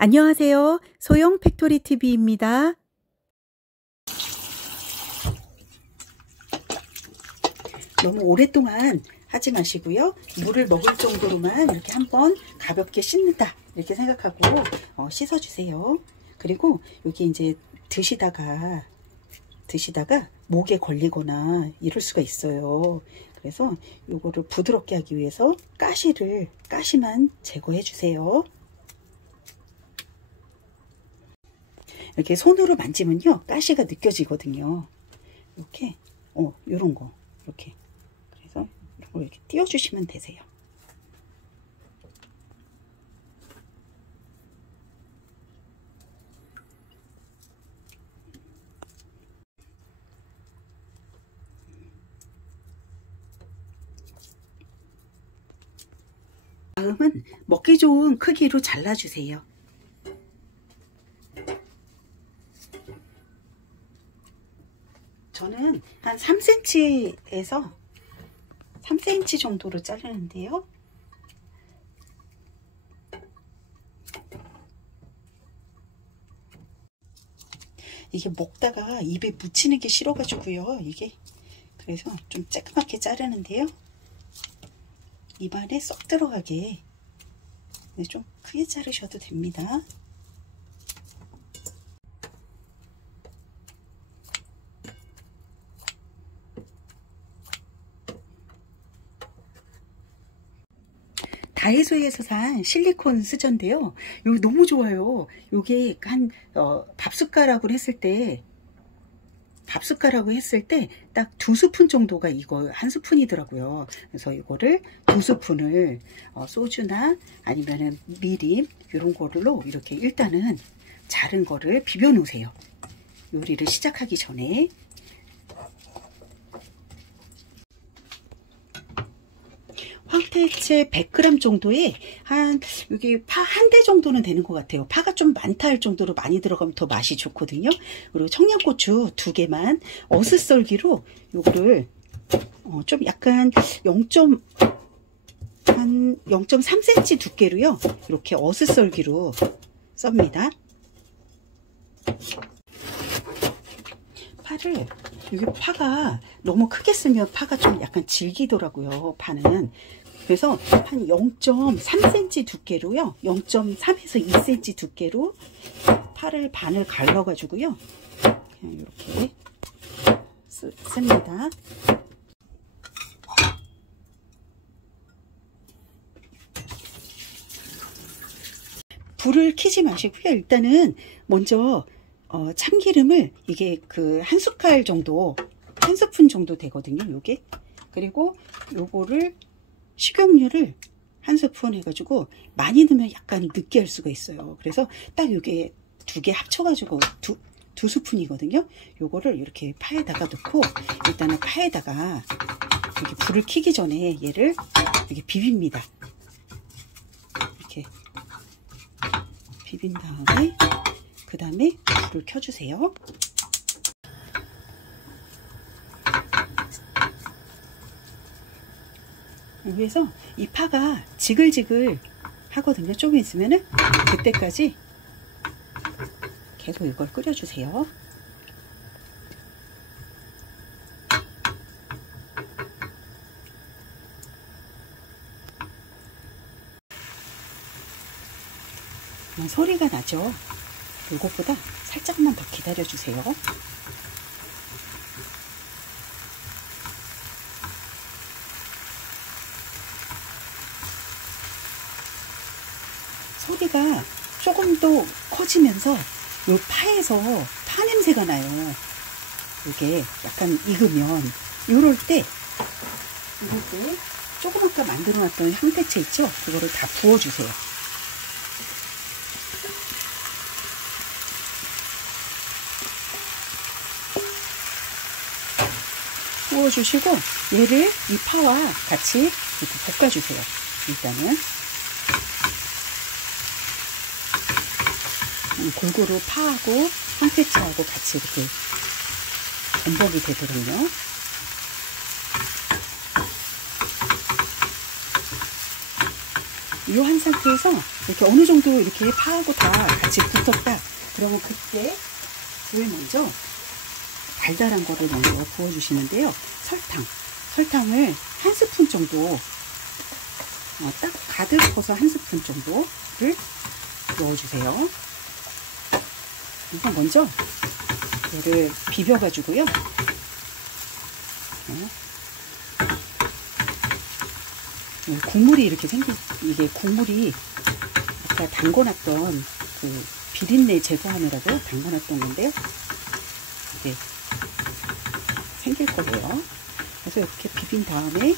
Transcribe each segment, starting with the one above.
안녕하세요. 소영 팩토리 TV입니다. 너무 오랫동안 하지 마시고요. 물을 먹을 정도로만 이렇게 한번 가볍게 씻는다 이렇게 생각하고 씻어주세요. 그리고 여기 이제 드시다가 목에 걸리거나 이럴 수가 있어요. 그래서 요거를 부드럽게 하기 위해서 가시만 제거해 주세요. 이렇게 손으로 만지면요 가시가 느껴지거든요. 이렇게 요런 거 이렇게, 그래서 이걸 이렇게 띄워 주시면 되세요. 다음은 먹기 좋은 크기로 잘라 주세요. 저는 한 3cm에서 3cm 정도로 자르는데요. 이게 먹다가 입에 묻히는 게 싫어가지고요. 그래서 좀 쬐끄맣게 자르는데요. 입안에 쏙 들어가게 좀 크게 자르셔도 됩니다. 다이소에서 산 실리콘 수저인데요. 이거 너무 좋아요. 요게 한 밥숟가락으로 했을 때 딱 2스푼 정도가 이거 1스푼이더라고요. 그래서 이거를 2스푼을 소주나 아니면은 미림 이런 걸로 이렇게 일단은 자른 거를 비벼 놓으세요. 요리를 시작하기 전에. 황태채 100g 정도에 여기 파 한 대 정도는 되는 것 같아요. 파가 좀 많다 할 정도로 많이 들어가면 더 맛이 좋거든요. 그리고 청양고추 2개만 어슷썰기로 요거를 좀 약간 0.3cm 두께로요. 이렇게 어슷썰기로 썹니다. 여기 파가 너무 크게 쓰면 파가 좀 약간 질기더라고요. 파는. 그래서 한 0.3cm 두께로요. 0.3에서 2cm 두께로 파를 반을 갈라 가지고요. 그냥 이렇게 씁니다. 불을 켜지 마시고요. 일단은 먼저 참기름을 이게 그 한 숟갈 정도, 1스푼 정도 되거든요. 요게. 그리고 요거를 식용유를 1스푼 해가지고 많이 넣으면 약간 느끼할 수가 있어요. 그래서 딱 요게 2개 합쳐가지고 2스푼이거든요. 요거를 이렇게 파에다가 넣고 일단은 파에다가 이렇게 불을 켜기 전에 얘를 이렇게 비빕니다. 이렇게 비빈 다음에 그 다음에 불을 켜주세요. 그래서 이 파가 지글지글 하거든요. 조금 있으면은 그때까지 계속 이걸 끓여주세요. 소리가 나죠? 이것보다 살짝만 더 기다려주세요. 소리가 조금 더 커지면서 요 파에서 파 냄새가 나요. 이게 약간 익으면 이럴 때 조금 아까 만들어 놨던 황태채 있죠? 그거를 다 부어주세요. 부어주시고 얘를 이 파와 같이 이렇게 볶아주세요. 일단은 골고루 파하고 황태채하고 같이 이렇게 전복이 되거든요. 이 한 상태에서 이렇게 어느 정도 이렇게 파하고 다 같이 붙었다. 그러면 그때 물 먼저 달달한 거를 먼저 부어주시는데요. 설탕을 한 스푼 정도, 딱 가득 퍼서 한 스푼 정도를 넣어주세요. 그래서 먼저 얘를 비벼가지고요. 국물이 이렇게 이게 국물이 아까 담궈놨던 그 비린내 제거하느라고 담궈놨던 건데요. 이게 생길 거예요. 그래서 이렇게 비빈 다음에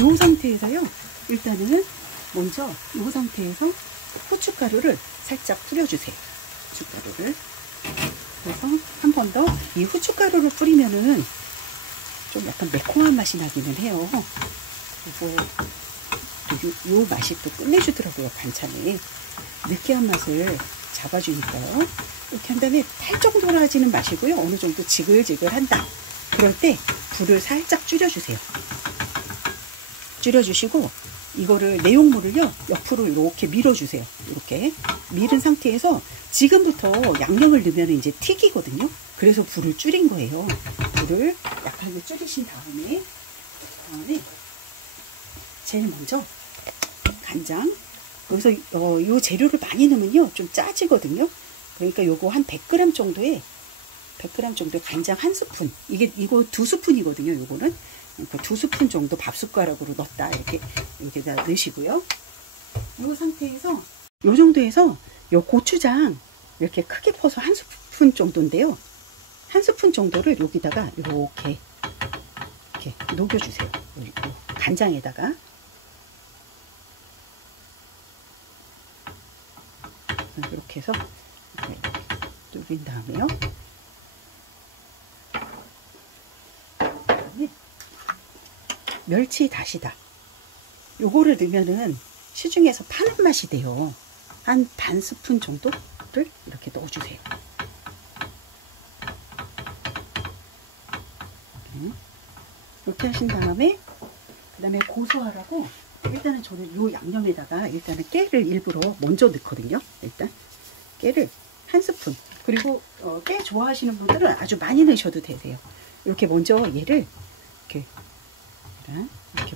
이 상태에서요. 일단은 먼저 이 상태에서 후춧가루를 살짝 뿌려주세요. 후춧가루를. 그래서 한 번 더 이 후춧가루를 뿌리면은 좀 약간 매콤한 맛이 나기는 해요. 그리고 요 맛이 또 끝내주더라고요. 반찬에 느끼한 맛을 잡아주니까요. 이렇게 한 다음에 탈 정도로 하지는 마시고요. 어느 정도 지글지글 한다. 그럴 때 불을 살짝 줄여주세요. 줄여주시고 이거를 내용물을요 옆으로 이렇게 밀어주세요. 이렇게 밀은 상태에서 지금부터 양념을 넣으면 이제 튀기거든요. 그래서 불을 줄인 거예요. 불을 약하게 줄이신 다음에 제일 먼저 간장. 여기서 이 재료를 많이 넣으면요 좀 짜지거든요. 그러니까 요거 한 100g 정도의 간장 한 스푼. 이거 2스푼이거든요. 요거는 그러니까 2스푼 정도 밥숟가락으로 넣었다. 이렇게 여기다 넣으시고요. 이 상태에서 요 정도에서 요 고추장 이렇게 크게 퍼서 한 스푼 정도인데요. 한 스푼 정도를 여기다가 이렇게 녹여주세요. 간장에다가. 이렇게 해서 녹인 다음에요. 그다음에 멸치 다시다. 요거를 넣으면은 시중에서 파는 맛이 돼요. 한 반 스푼 정도를 이렇게 넣어주세요. 이렇게 하신 다음에 그다음에 고소하라고 일단은 저는 요 양념에다가 일단은 깨를 일부러 먼저 넣거든요. 일단 깨를 한 스푼. 그리고 깨 좋아하시는 분들은 아주 많이 넣으셔도 되세요. 이렇게 먼저 얘를 이렇게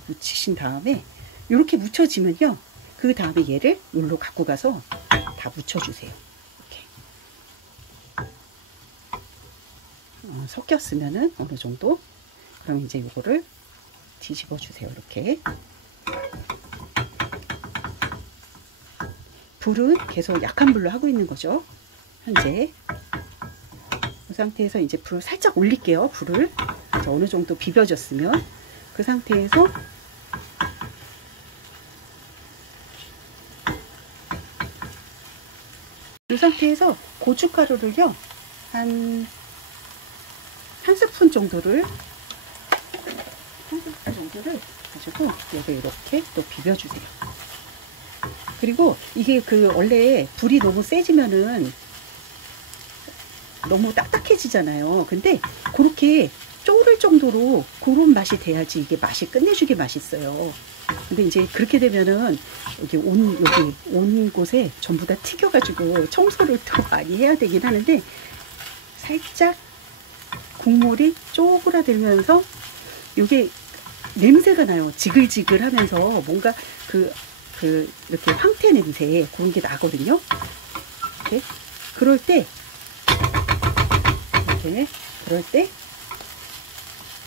묻히신 다음에 이렇게 묻혀지면요. 그 다음에 얘를 여기로 갖고 가서 다 묻혀주세요. 이렇게 섞였으면은 어느 정도. 그럼 이제 이거를 뒤집어 주세요. 이렇게. 불은 계속 약한 불로 하고 있는 거죠. 현재. 그 상태에서 이제 불을 살짝 올릴게요. 불을. 어느 정도 비벼졌으면. 그 상태에서 이 상태에서 고춧가루를요. 한 스푼 정도를 가지고 여기 이렇게 또 비벼주세요. 그리고 이게 원래 불이 너무 세지면은 너무 딱딱해지잖아요. 근데 그렇게 쪼를 정도로 그런 맛이 돼야지 이게 맛이 끝내주게 맛있어요. 근데 이제 그렇게 되면은 여기 온 곳에 전부 다 튀겨가지고 청소를 더 많이 해야 되긴 하는데 살짝 국물이 쪼그라들면서 이게 냄새가 나요. 지글지글 하면서 뭔가 이렇게 황태 냄새 그런 게 나거든요. 이렇게.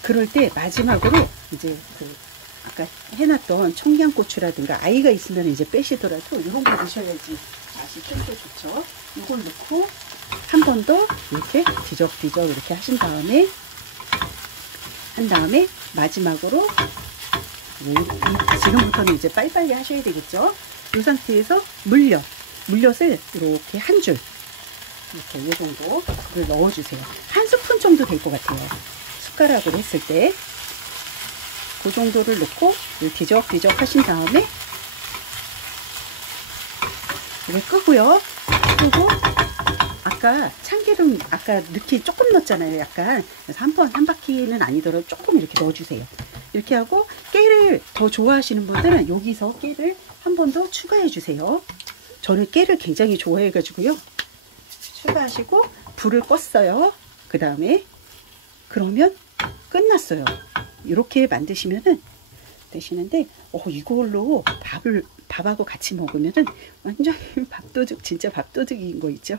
그럴 때 마지막으로 이제 아까 해놨던 청양고추라든가 아이가 있으면 이제 빼시더라도 이런 거 넣으셔야지 맛이 좀 더 좋죠. 이걸 넣고 한 번 더 이렇게 뒤적뒤적 이렇게 하신 다음에 마지막으로 지금부터는 이제 빨리빨리 하셔야 되겠죠. 이 상태에서 물엿을 이렇게 한 줄 이렇게 이 정도를 넣어주세요. 한 스푼 정도 될 것 같아요. 숟가락으로 했을 때 그 정도를 넣고 뒤적뒤적 하신 다음에 이걸 끄고요. 끄고 아까 참기름 넣기 조금 넣었잖아요. 약간 그래서 한 바퀴는 아니더라도 조금 이렇게 넣어주세요. 이렇게 하고 깨를 더 좋아하시는 분들은 여기서 깨를 한 번 더 추가해 주세요. 저는 깨를 굉장히 좋아해 가지고요. 추가하시고 불을 껐어요. 그 다음에 그러면 끝났어요. 이렇게 만드시면은 되시는데 이걸로 밥하고 같이 먹으면은 완전 밥도둑, 진짜 밥도둑인 거 있죠.